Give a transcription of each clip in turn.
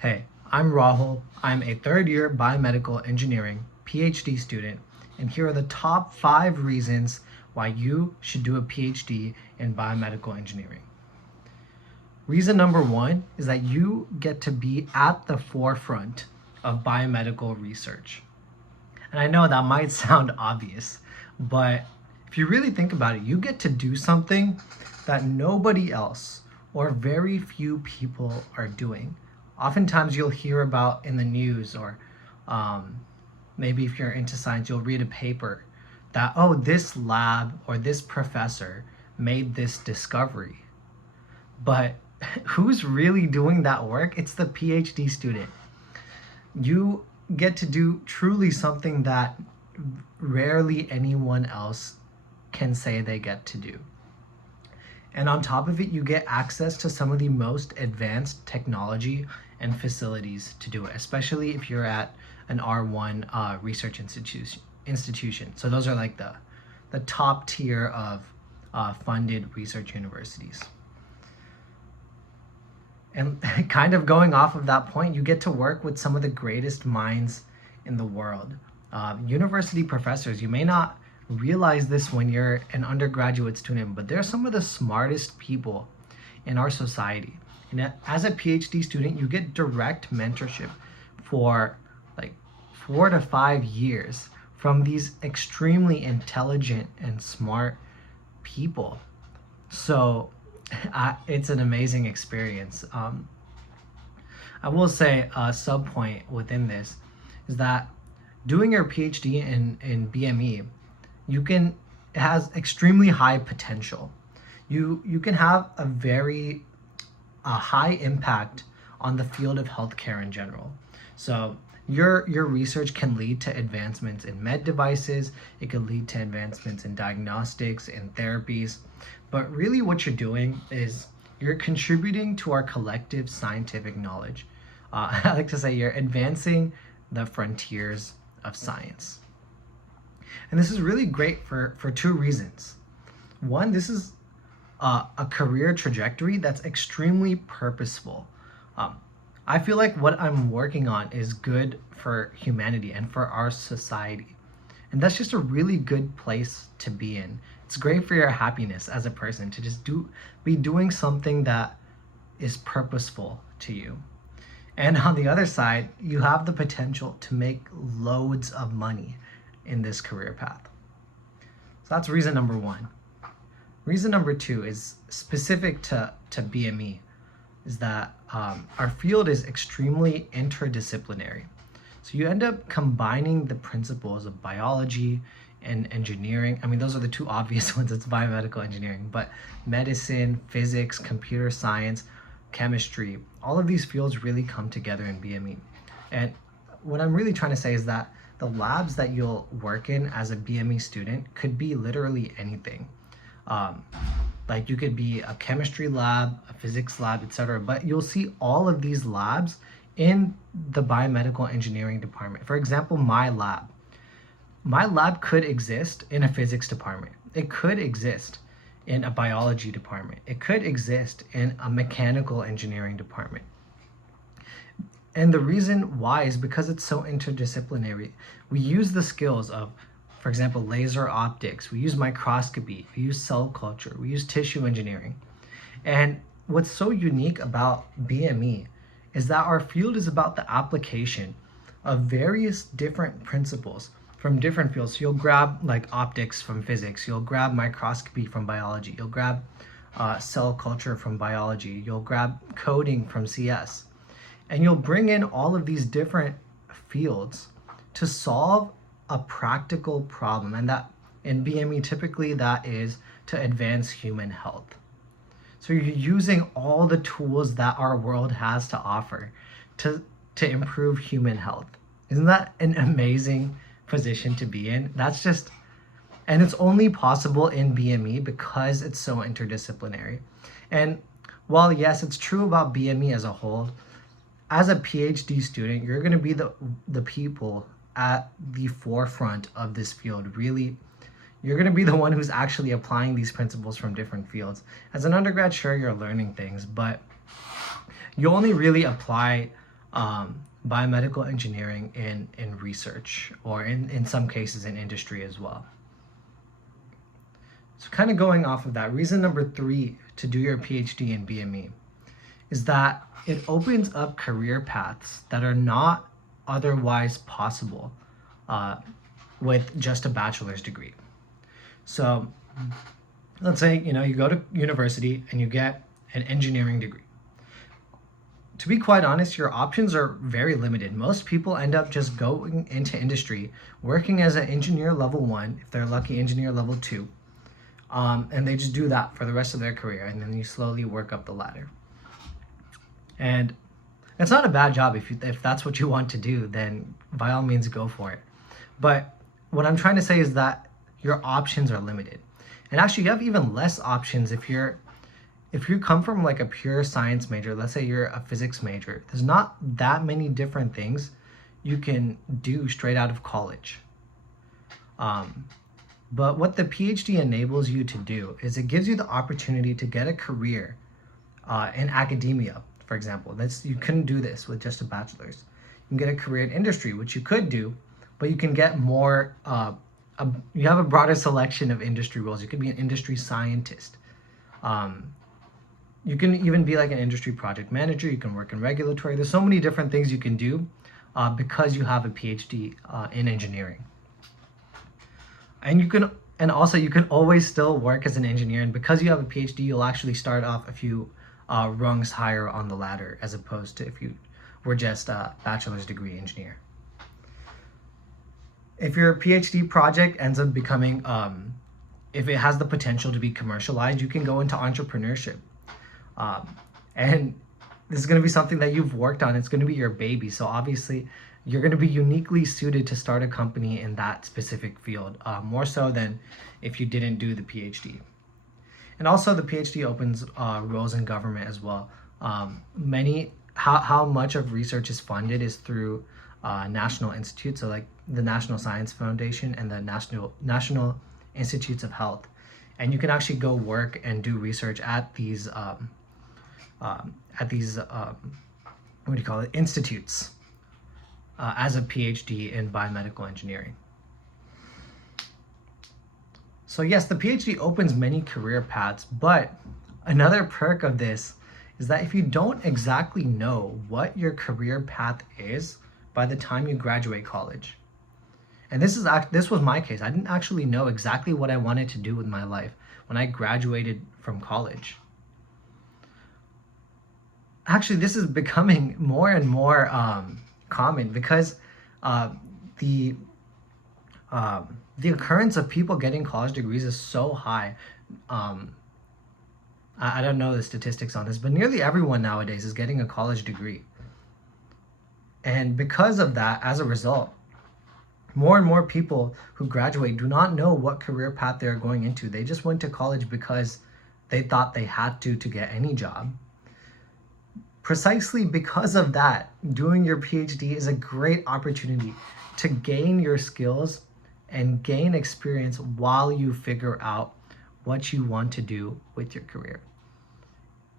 Hey, I'm Rahul. I'm a third year biomedical engineering PhD student, and here are the top 5 reasons why you should do a PhD in biomedical engineering. Reason number 1 is that you get to be at the forefront of biomedical research. And I know that might sound obvious, but if you really think about it, you get to do something that nobody else or very few people are doing. Oftentimes you'll hear about in the news, or maybe if you're into science, you'll read a paper that, oh, this lab or this professor made this discovery. But who's really doing that work? It's the PhD student. You get to do truly something that rarely anyone else can say they get to do. And on top of it, you get access to some of the most advanced technology and facilities to do it, especially if you're at an R1 research institution. So those are like the top tier of funded research universities. And kind of going off of that point, you get to work with some of the greatest minds in the world. University professors, you may not realize this when you're an undergraduate student, but they're some of the smartest people in our society. And as a PhD student, you get direct mentorship for like 4 to 5 years from these extremely intelligent and smart people. So it's an amazing experience. I will say a sub point within this is that doing your PhD in BME, it has extremely high potential. You can have a very high impact on the field of healthcare in general. So your research can lead to advancements in med devices. It could lead to advancements in diagnostics and therapies. But really what you're doing is you're contributing to our collective scientific knowledge. I like to say you're advancing the frontiers of science. And this is really great for 2 reasons. One, this is a career trajectory that's extremely purposeful. I feel like what I'm working on is good for humanity and for our society. And that's just a really good place to be in. It's great for your happiness as a person to just be doing something that is purposeful to you. And on the other side, you have the potential to make loads of money in this career path. So that's reason number 1. Reason number 2 is specific to BME, is that our field is extremely interdisciplinary. So you end up combining the principles of biology and engineering. I mean, those are the 2 obvious ones. It's biomedical engineering, but medicine, physics, computer science, chemistry, all of these fields really come together in BME. And what I'm really trying to say is that the labs that you'll work in as a BME student could be literally anything. Like you could be a chemistry lab, a physics lab, etc. But you'll see all of these labs in the biomedical engineering department. For example, my lab could exist in a physics department. It could exist in a biology department. It could exist in a mechanical engineering department. And the reason why is because it's so interdisciplinary. We use the skills of, for example, laser optics. We use microscopy. We use cell culture. We use tissue engineering. And what's so unique about BME is that our field is about the application of various different principles from different fields. So you'll grab like optics from physics. You'll grab microscopy from biology. You'll grab cell culture from biology. You'll grab coding from CS. And you'll bring in all of these different fields to solve a practical problem. And that in BME, typically that is to advance human health. So you're using all the tools that our world has to offer to improve human health. Isn't that an amazing position to be in? And it's only possible in BME because it's so interdisciplinary. And while yes, it's true about BME as a whole, as a PhD student, you're going to be the people at the forefront of this field. Really, you're going to be the one who's actually applying these principles from different fields. As an undergrad, sure, you're learning things, but you only really apply biomedical engineering in research, or in some cases in industry as well. So kind of going off of that, reason number 3 to do your PhD in BME is that it opens up career paths that are not otherwise possible with just a bachelor's degree. So let's say, you go to university and you get an engineering degree. To be quite honest, your options are very limited. Most people end up just going into industry, working as an engineer level 1, if they're lucky, engineer level 2, and they just do that for the rest of their career, and then you slowly work up the ladder. And it's not a bad job. If that's what you want to do, then by all means go for it. But what I'm trying to say is that your options are limited. And actually, you have even less options if you come from like a pure science major. Let's say you're a physics major. There's not that many different things you can do straight out of college. But what the PhD enables you to do is it gives you the opportunity to get a career in academia. For example, you couldn't do this with just a bachelor's. You can get a career in industry, which you could do, but you can get more, you have a broader selection of industry roles. You could be an industry scientist. You can even be like an industry project manager. You can work in regulatory. There's so many different things you can do because you have a PhD in engineering. And you can always still work as an engineer. And because you have a PhD, you'll actually start off a few rungs higher on the ladder, as opposed to if you were just a bachelor's degree engineer. If your PhD project ends up becoming, if it has the potential to be commercialized, you can go into entrepreneurship. And this is going to be something that you've worked on. It's going to be your baby. So obviously, you're going to be uniquely suited to start a company in that specific field, more so than if you didn't do the PhD. And also the PhD opens roles in government as well. How much of research is funded is through national institutes, so like the National Science Foundation and the National Institutes of Health. And you can actually go work and do research at these institutes as a PhD in biomedical engineering. So yes, the PhD opens many career paths, but another perk of this is that if you don't exactly know what your career path is by the time you graduate college, and this was my case. I didn't actually know exactly what I wanted to do with my life when I graduated from college. Actually, this is becoming more and more common because the occurrence of people getting college degrees is so high. I don't know the statistics on this, but nearly everyone nowadays is getting a college degree. And because of that, as a result, more and more people who graduate do not know what career path they're going into. They just went to college because they thought they had to get any job. Precisely because of that, doing your PhD is a great opportunity to gain your skills and gain experience while you figure out what you want to do with your career.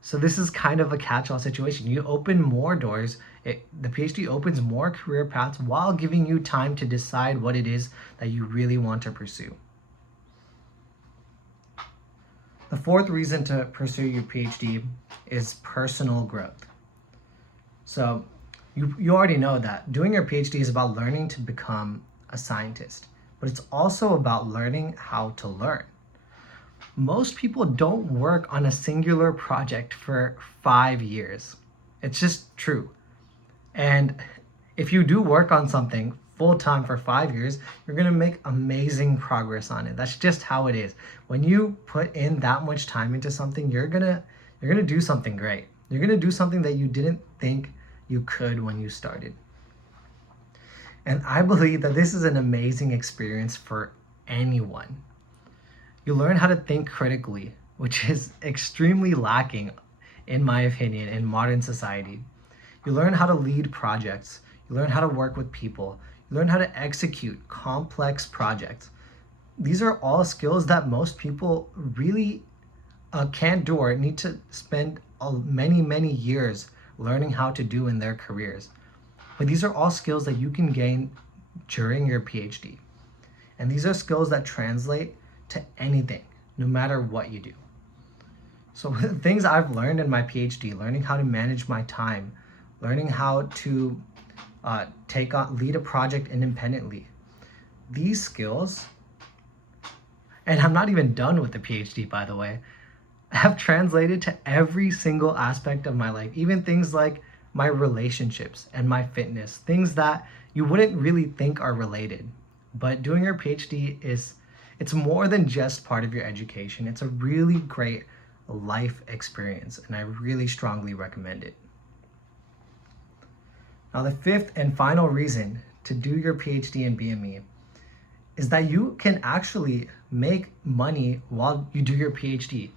So this is kind of a catch-all situation. You open more doors. The PhD opens more career paths while giving you time to decide what it is that you really want to pursue. The fourth reason to pursue your PhD is personal growth. So you already know that doing your PhD is about learning to become a scientist, but it's also about learning how to learn. Most people don't work on a singular project for 5 years. It's just true. And if you do work on something full-time for 5 years, you're going to make amazing progress on it. That's just how it is. When you put in that much time into something, you're going to do something great. You're going to do something that you didn't think you could when you started. And I believe that this is an amazing experience for anyone. You learn how to think critically, which is extremely lacking, in my opinion, in modern society. You learn how to lead projects. You learn how to work with people. You learn how to execute complex projects. These are all skills that most people really can't do or need to spend many, many years learning how to do in their careers. But these are all skills that you can gain during your PhD. And these are skills that translate to anything, no matter what you do. So things I've learned in my PhD, learning how to manage my time, learning how to lead a project independently. These skills, and I'm not even done with the PhD, by the way, have translated to every single aspect of my life, even things like my relationships and my fitness, things that you wouldn't really think are related. But doing your PhD it's more than just part of your education. It's a really great life experience, and I really strongly recommend it. Now, the fifth and final reason to do your PhD in BME is that you can actually make money while you do your PhD.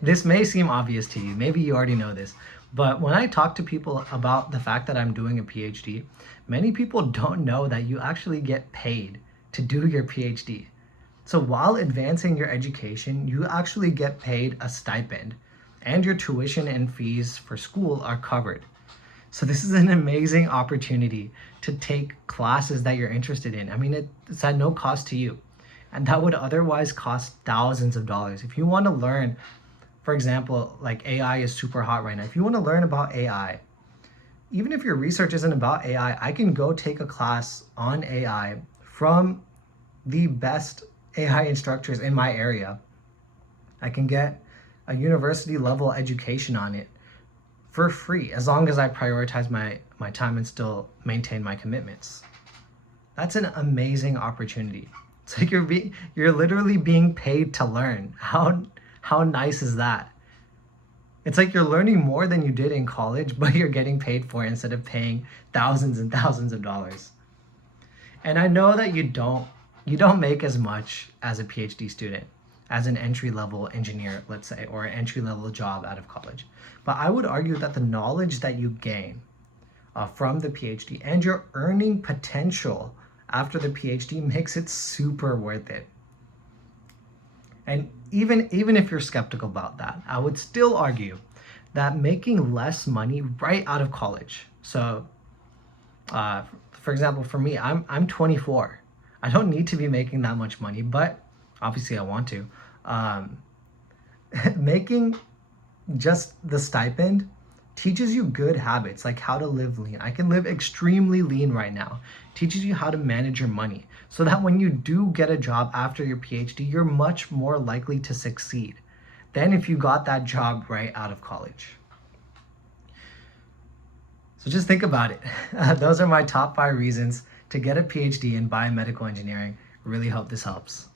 This may seem obvious to you, maybe you already know this, but when I talk to people about the fact that I'm doing a PhD, many people don't know that you actually get paid to do your PhD. So while advancing your education, you actually get paid a stipend, and your tuition and fees for school are covered. So this is an amazing opportunity to take classes that you're interested in. I mean, it's at no cost to you. And that would otherwise cost thousands of dollars. If you want to learn, for example, like AI is super hot right now. If you want to learn about AI, even if your research isn't about AI, I can go take a class on AI from the best AI instructors in my area. I can get a university level education on it for free, as long as I prioritize my time and still maintain my commitments. That's an amazing opportunity. It's like you're literally being paid to learn. How nice is that? It's like you're learning more than you did in college, but you're getting paid for it instead of paying thousands and thousands of dollars. And I know that you don't make as much as a PhD student, as an entry-level engineer, let's say, or an entry-level job out of college. But I would argue that the knowledge that you gain from the PhD and your earning potential after the PhD makes it super worth it. And even if you're skeptical about that, I would still argue that making less money right out of college. So, for example, for me, I'm 24. I don't need to be making that much money, but obviously I want to. Making just the stipend teaches you good habits, like how to live lean. I can live extremely lean right now. Teaches you how to manage your money so that when you do get a job after your PhD, you're much more likely to succeed than if you got that job right out of college. So just think about it. Those are my top 5 reasons to get a PhD in biomedical engineering. Really hope this helps.